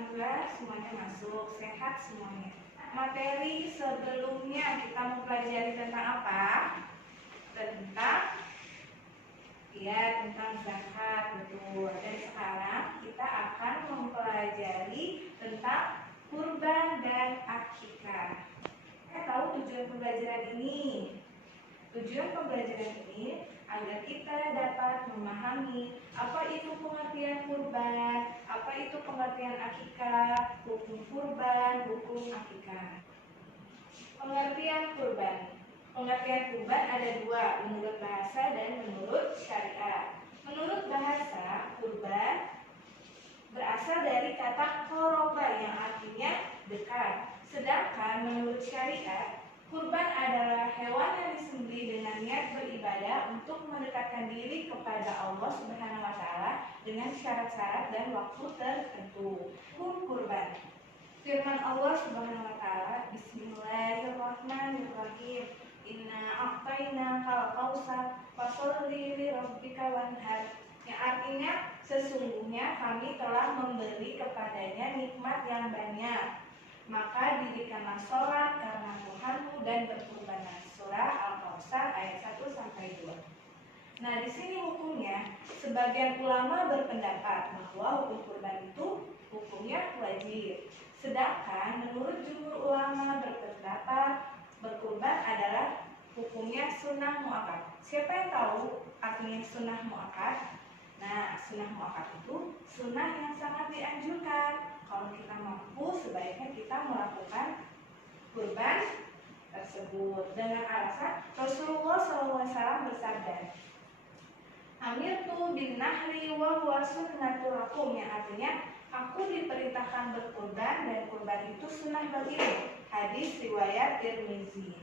Alhamdulillah semuanya masuk, sehat semuanya. Materi sebelumnya kita mempelajari tentang apa? Tentang zakat, betul. Dan sekarang kita akan mempelajari tentang kurban dan akikah. Kita tahu tujuan pembelajaran ini. Tujuan pembelajaran ini agar kita dapat memahami apa itu pengertian kurban, apa itu pengertian akikah, hukum kurban, hukum akikah. Pengertian kurban. Pengertian kurban ada dua, menurut bahasa dan menurut syariat. Menurut bahasa, kurban berasal dari kata qoroba yang artinya dekat. Sedangkan menurut syariat, kurban adalah hewan yang disembelih dengan niat beribadah untuk mendekatkan diri kepada Allah Subhanahu wa taala dengan syarat-syarat dan waktu tertentu. Kurban. Firman Allah Subhanahu wa taala, Bismillahirrahmanirrahim. Inna a'tayna kal kausar fasholli li rabbika wanhar. Yang artinya sesungguhnya kami telah memberi kepadanya nikmat yang banyak, maka dirikanlah sholat karena Tuhanmu dan berkurbanlah. Surah Al-Kautsar ayat 1-2. Nah, di sini hukumnya sebagian ulama berpendapat bahwa hukum kurban itu hukumnya wajib. Sedangkan menurut jumhur ulama berpendapat berkurban adalah hukumnya sunnah muakkad. Siapa yang tahu artinya sunnah muakkad? Nah, sunnah muakkad itu sunnah yang sangat dianjurkan. Kalau kita mampu, sebaiknya kita melakukan kurban tersebut. Dengan alasan Rasulullah SAW bersabda, Amirtu bin nahri wa huwa sunnatul lakum, yang artinya aku diperintahkan berkurban dan kurban itu sunnah bagimu. Hadis riwayat Tirmizi.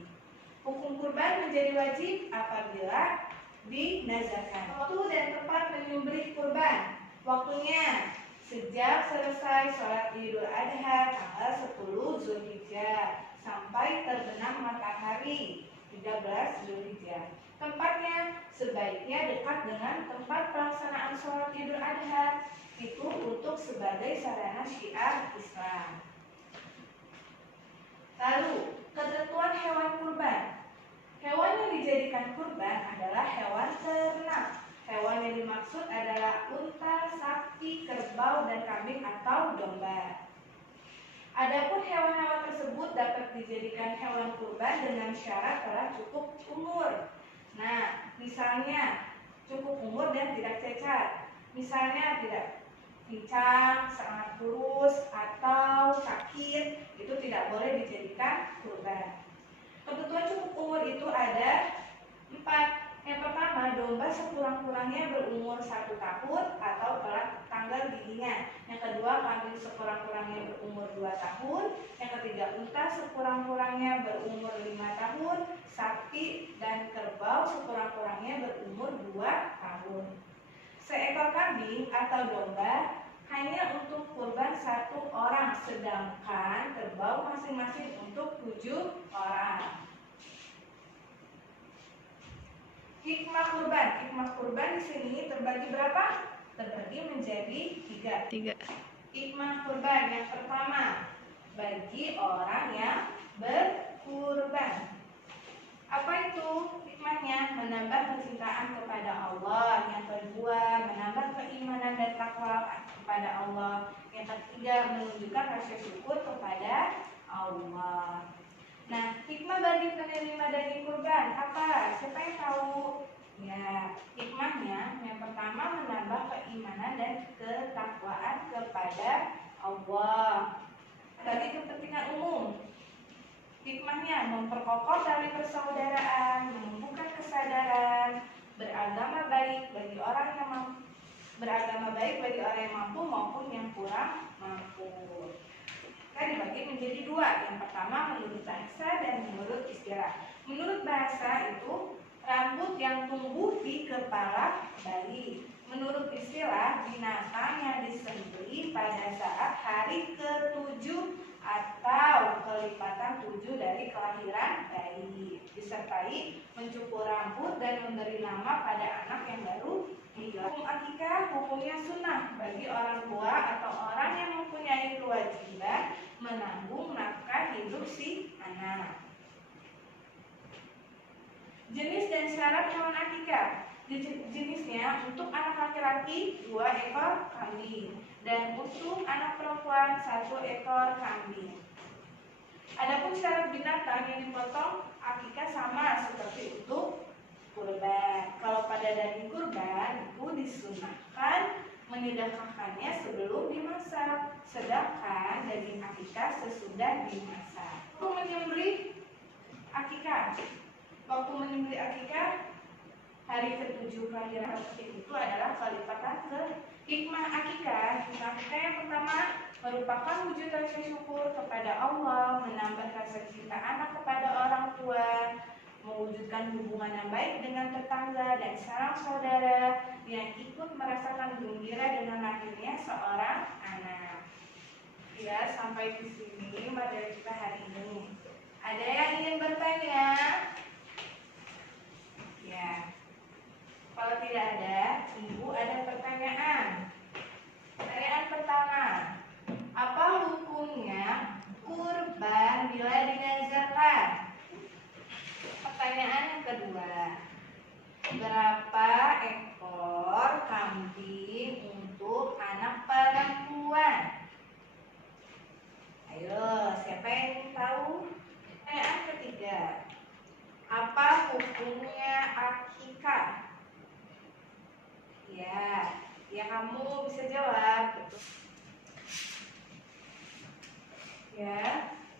Hukum kurban menjadi wajib apabila dinazarkan. Waktu dan tempat menyembelih kurban. Waktunya sejak selesai sholat Idul Adha tanggal 10 Zulhijjah sampai terbenam matahari 13 Zulhijjah. Tempatnya sebaiknya dekat dengan tempat pelaksanaan sholat Idul Adha. Itu untuk sebagai sarana syiar Islam. Lalu, ketentuan hewan kurban. Hewan yang dijadikan kurban adalah hewan ternak. Hewan yang dimaksud adalah unta, sapi, kerbau, dan kambing atau domba. Adapun hewan-hewan tersebut dapat dijadikan hewan kurban dengan syarat telah cukup umur. Nah, misalnya cukup umur dan tidak cacat. Misalnya tidak pincang, sangat kurus, atau sakit, itu tidak boleh dijadikan kurban. Ketentuan cukup umur itu ada 4. Yang pertama, domba sekurang-kurangnya berumur 1 tahun atau telah tanggal giginya. Yang kedua, kambing sekurang-kurangnya berumur 2 tahun. Yang ketiga, unta sekurang-kurangnya berumur 5 tahun. Sapi dan kerbau sekurang-kurangnya berumur 2 tahun. Seekor kambing atau domba hanya untuk kurban 1 orang, sedangkan kerbau masing-masing untuk 7 orang. Hikmah kurban. Hikmah kurban di sini terbagi berapa? Terbagi menjadi 3. Hikmah kurban yang pertama, bagi orang yang berkurban. Apa itu hikmahnya? Menambah kecintaan kepada Allah. Yang kedua, menambah keimanan dan takwa kepada Allah. Yang ketiga, menunjukkan rasa syukur kepada Allah. Nah, hikmah bagi penerima daging kurban apa? Siapa yang tahu? Ya, hikmahnya yang pertama menambah keimanan dan ketakwaan kepada Allah. Bagi kepentingan umum. Hikmahnya memperkokoh tali persaudaraan, menumbuhkan kesadaran, beragama baik bagi orang yang mampu maupun yang kurang mampu. Kita dibagi menjadi 2. Yang pertama menurut bahasa dan menurut istilah. Menurut bahasa itu rambut yang tumbuh di kepala bayi. Menurut istilah, binatang yang disembelih pada saat hari ke-7 atau kelipatan 7 dari kelahiran bayi, disertai mencukur rambut dan memberi nama pada anak yang baru Hukum akikah hukumnya sunnah bagi orang tua atau orang yang mempunyai kewajiban menanggung nafkah hidup si anak. Jenis dan syarat hewan akikah. Jenisnya untuk anak laki-laki 2 ekor kambing dan untuk anak perempuan 1 ekor kambing. Adapun syarat binatang yang dipotong akikah sama seperti untuk kurban. Kalau pada daging kurban itu disunahkan menyedekahkannya sebelum dimasak, sedangkan daging akikah sesudah dimasak. Waktu menyembelih akikah, hari ke-7 kelahiran seperti itu adalah kelipatan ke hikmah akikah. Hikmah akikah yang pertama merupakan wujud rasa syukur kepada Allah, menambah rasa cinta anak kepada orang tua, mewujudkan hubungan yang baik dengan tetangga dan sanak saudara yang ikut merasakan gembira dengan lahirnya seorang anak. Ya, sampai di sini materi kita hari ini. Ada yang ingin bertanya? Ya. Kalau tidak ada, Ibu ada pertanyaan. Pertanyaan pertama, apa hukumnya kurban bila dinazarkan? Pertanyaan yang kedua, berapa ekor kambing untuk anak perempuan? Ayo, siapa yang ingin tahu? Pertanyaan ketiga, apa hukumnya akikah? Ya kamu bisa jawab. Ya,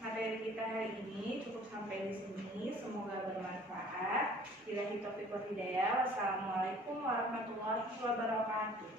materi kita hari ini cukup sampai di sini. Semoga bermanfaat. Billahi taufiq wal hidayah. Wassalamualaikum warahmatullahi wabarakatuh.